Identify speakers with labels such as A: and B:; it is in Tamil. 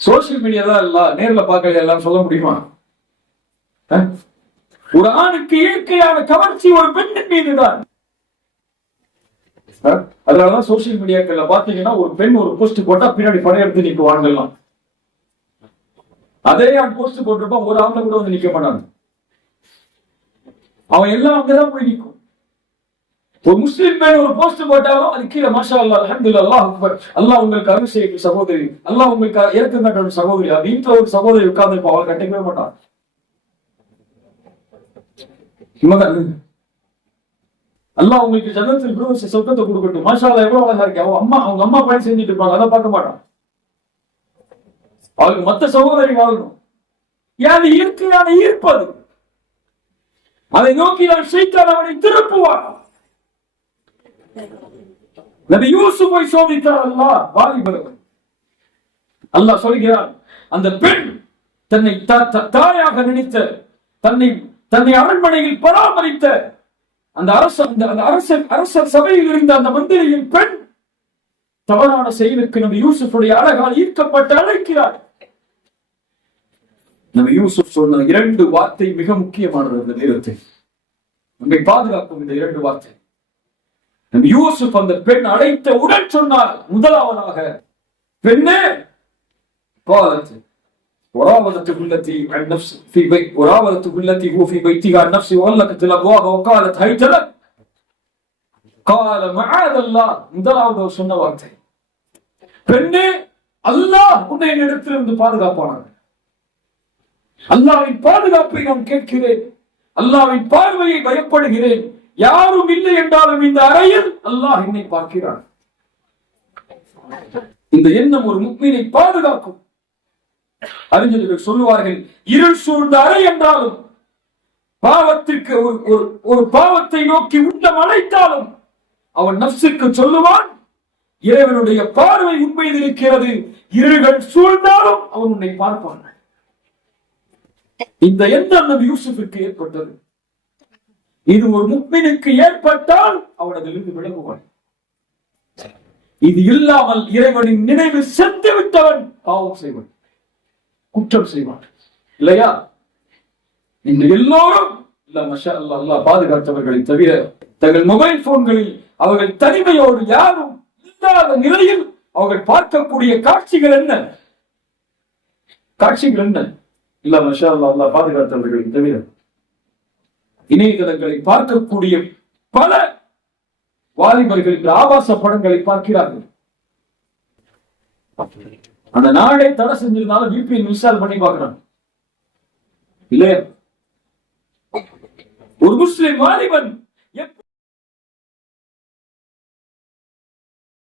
A: சோசியல் மீடியா தான் எல்லாம் நேர்ல பார்க்கறது எல்லாம் சொல்ல முடியுமா? ஒரு ஆணுக்கு இயற்கையான கவர்ச்சி ஒரு பெண்ணின் மீதுதான். அதனாலதான் சோசியல் மீடியாக்கள்ல பாத்தீங்கன்னா ஒரு பெண் ஒரு போஸ்ட் போட்டா பின்னாடி படையெடுத்து நிற்கும் வாங்கலாம் அதே அவன் போஸ்ட் போட்டிருப்பான் ஒரு ஆம்பளை கூட வந்து நிக்க மாட்டாங்க. அவன் எல்லாம் அங்கதான் போய் நிற்கும் ஒரு முஸ்லீம் பெண் ஒரு போஸ்ட் போட்டாலும் அது கீழே மாஷா அல்லா அலமதுல்ல அல்லாஹ் அக்பர். அல்லாஹ் உங்களுக்கு அருள் செய்யும் சகோதரி. அல்லாஹ் உங்களுக்கு இறக்கம் காட்டணும் சகோதரி. அப்படின்ற வீட்டுல ஒரு சகோதரி உட்கார்ந்து இருப்பா அவள் கட்டிக்கவே மாட்டான். அல்லா உங்களுக்கு ஜனத்தில் பிரதோஷ சொத்தத்தை கொடுக்கட்டும். மாஷா எவ்வளவு அழகா இருக்கு. அவன் அம்மா அவங்க அம்மா பயன் செஞ்சுட்டு இருப்பாங்க. அதை பார்க்க மாட்டான். அவளுக்கு மத்த சகோதரி வாழணும். ஏன் இயற்கையான ஈர்ப்பு அது? அதை நோக்கி நான் சைத்தான் அவனை திருப்புவான். நபி யூசுஃபை சோதித்தார் அல்லாஹ் வாலிபரவன் அல்லாஹ் சொல்கிறான் அந்த பெண் தன்னை த- த- தாயாக நினைத்த தன்னை தன்னை அரண்மனையில் பராமரித்த அந்த அரச அந்த அரச அரச சபையில் இருந்த அந்த மந்திரியின் பெண் தவறான செயலுக்கு நம்ம யூசுஃபுடைய அழகால் ஈர்க்கப்பட்டு அழைக்கிறார். நம்ம யூசுப் சொன்ன இரண்டு வார்த்தை மிக முக்கியமானது அந்த நேரத்தில். நம்மை பாதுகாக்கும் இந்த இரண்டு வார்த்தை. நம் யூசுப் அந்த பெண் அழைத்த உடன் சொன்னால் முதலாவதாக பெண்ணே பாதத்து وراودته التي عن نفس في بيت وراودته التي هو في بيتها عن نفسه وغلقت الابواب وقالت هيت لك قال معاذ الله முதலாவது அவர் சொன்ன வார்த்தை பெண்ணே அல்லாஹ் உன்னை இடத்திலிருந்து பாதுகாப்பானாங்க அல்லாவின் பாதுகாப்பை நான் கேட்கிறேன் அல்லாவின் பார்வையை பயப்படுகிறேன் யாரும் இல்லை என்றாலும் இந்த அறையில் அல்லாஹ் என்னை பார்க்கிறான் இந்த எண்ணம் ஒரு முக்மீனை பாதுகாக்கும் அறிஞர்கள் சொல்லுவார்கள் இருள் சூழ்ந்த அறை என்றாலும் பாவத்திற்கு ஒரு- ஒரு- பாவத்தை நோக்கி உள்ளம் அழைத்தாலும் அவன் நப்சுக்கு சொல்லுவான் இறைவனுடைய பார்வை உண்மையில் இருக்கிறது. இருள்கள் சூழ்ந்தாலும் அவன் உன்னை பார்ப்பான். இந்த எண்ணம் நபி யூசுஃபுக்கு ஏற்பட்டது. இது ஒரு முக்மினுக்கு ஏற்பட்டால் அவன் அதிலிருந்து விலகுவான். இது இல்லாமல் இறைவனின் நினைவு செத்து விட்டவன் பாவம் செய்வன். குற்றம் செய்வார்கள் இல்லையா? இன்று எல்லோரும் இல்ல பாதுகாத்தவர்களை தவிர தங்கள் மொபைல் போன்களில் அவர்கள் தனிமையோடு யாரும் இல்லாத நிலையில் அவர்கள் பார்க்கக்கூடிய காட்சிகள் என்ன? காட்சிகள் என்ன? இல்ல மஷா பாதுகாத்தவர்களை தவிர. இணையதளங்களை பார்க்கக்கூடிய பல வாலிபர்கள் இந்த ஆபாச படங்களை பார்க்கிறார்கள். அந்த நாடே தடை செஞ்சிருந்தாலும் விபிஎன் இன்ஸ்டால் பண்ணி பார்க்கிறாங்க இல்லையா? ஒரு முஸ்லிம் வாலிபன் எப்ப-